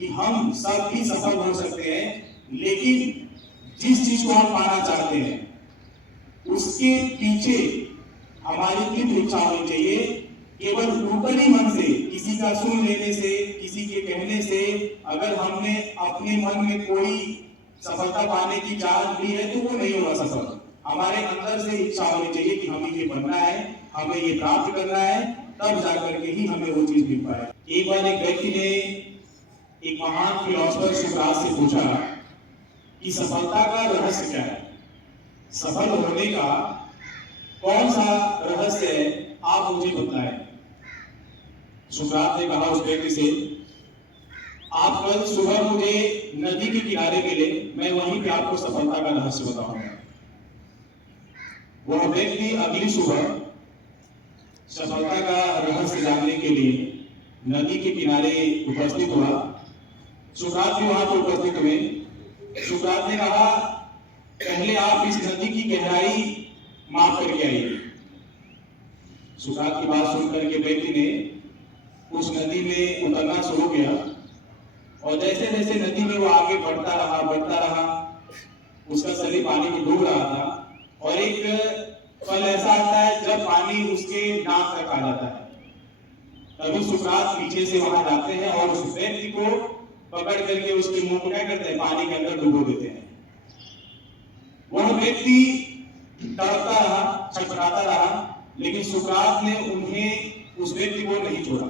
कि हम सब भी सफल हो सकते हैं, लेकिन जिस चीज को हम पाना चाहते हैं उसके पीछे हमारी तीव्र इच्छा होनी चाहिए। केवल ऊपरी मन से, किसी का सुन लेने से, किसी के कहने से अगर हमने अपने मन में कोई सफलता पाने की चाह ली है तो वो नहीं होगा सफल। हमारे अंदर से इच्छा होनी चाहिए कि हमें ये बनना है, हमें ये प्राप्त करना है, तब जाकर के ही हमें वो चीज मिल पाए। एक बार एक व्यक्ति ने एक महान फिलोसोफर सुकरात से पूछा कि सफलता का रहस्य क्या है, सफल होने का कौन सा रहस्य है, आप मुझे बताएं। सुकरात ने कहा उस व्यक्ति से, आप कल सुबह मुझे नदी के किनारे मिले, मैं वहीं पे आपको सफलता का रहस्य बताऊंगा। वह व्यक्ति अगली सुबह सफलता का रहस्य जानने के लिए नदी के किनारे उपस्थित हुआ। सुकरात भी वहां पर उपस्थित हुए। सुकरात ने कहा, पहले आप इस नदी की गहराई माप करके आइए। सुकरात की बात सुनकर के व्यक्ति ने उस नदी में उतरना शुरू किया और जैसे जैसे नदी में वो आगे बढ़ता रहा, उसका शरीर पानी में डूब रहा था। और एक पल ऐसा आता है जब पानी उसके नाक तक आ जाता है। तभी सुकरात पीछे से वहां जाते हैं और उस व्यक्ति को पकड़ करके उसके मुंह को क्या करते हैं, पानी के अंदर डुबो देते हैं। वह व्यक्ति डरता रहा, छटपटाता रहा, लेकिन सुकरात ने उस व्यक्ति को नहीं छोड़ा।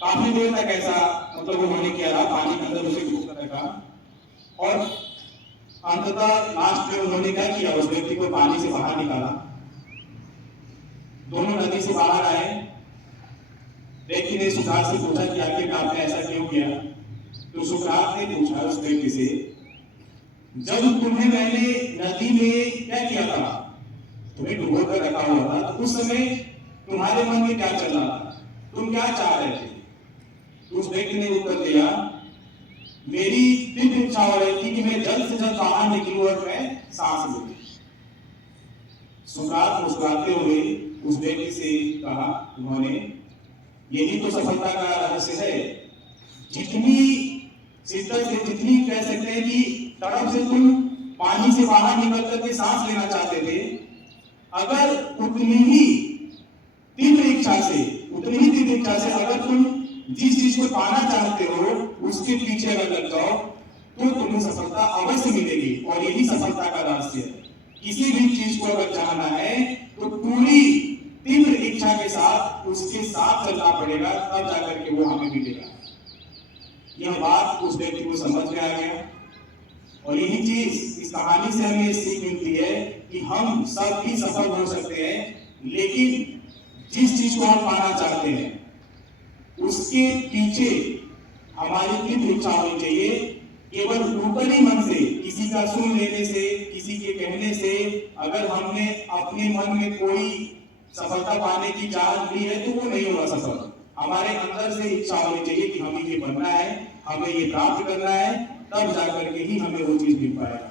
काफी देर तक ऐसा उन्होंने किया रहा, पानी के अंदर उसे डूबता रखा और अंततः लास्ट में उन्होंने क्या किया, उस व्यक्ति को पानी से बाहर निकाला। दोनों नदी से बाहर आए। व्यक्ति ने सुकरात से पूछा कि आखिर आपने ऐसा क्यों किया। तो सुकरात ने पूछा उस व्यक्ति से, जब तुम्हें मैंने नदी में क्या किया था, तुम्हें डुबो कर रखा हुआ था, तो उस समय तुम्हारे मन में क्या चल रहा था, तुम क्या चाह रहे थे। उस व्यक्ति ने उत्तर दिया, मेरी तीव्र इच्छा हो रही थी कि मैं जल्द से जल्द बाहर निकलूं और मैं सांस लूं। सुकरात मुस्कुराते हुए उस व्यक्ति से कहा, उन्होंने, यही तो सफलता का रहस्य है। जितनी शिद्दत से, जितनी कह सकते हैं कि तड़प से तुम पानी से बाहर निकल करके सांस लेना चाहते थे, अगर उतनी ही तीव्र इच्छा से अगर तुम जिस चीज को पाना चाहते हो उसके पीछे अगर लग जाओ तो तुम्हें सफलता अवश्य मिलेगी। और यही सफलता का रहस्य है। किसी भी चीज को अगर चाहना है तो पूरी तीव्र इच्छा के साथ उसके साथ चलना पड़ेगा, तब जाकर के वो हमें मिलेगा। यह बात उस व्यक्ति को समझ में आ गया और यही चीज इस कहानी से हमें सीख मिलती है कि हम सब भी सफल हो सकते हैं, लेकिन जिस चीज को हम पाना चाहते हैं उसके पीछे हमारी तीव्र इच्छा होनी चाहिए। केवल ऊपरी मन से, किसी का सुन लेने से, किसी के कहने से अगर हमने अपने मन में कोई सफलता पाने की चाह ली है तो वो नहीं होगा सफल। हमारे अंदर से इच्छा होनी चाहिए कि हमें ये बनना है, हमें ये प्राप्त करना है, तब जाकर के ही हमें वो चीज मिल पाएगा।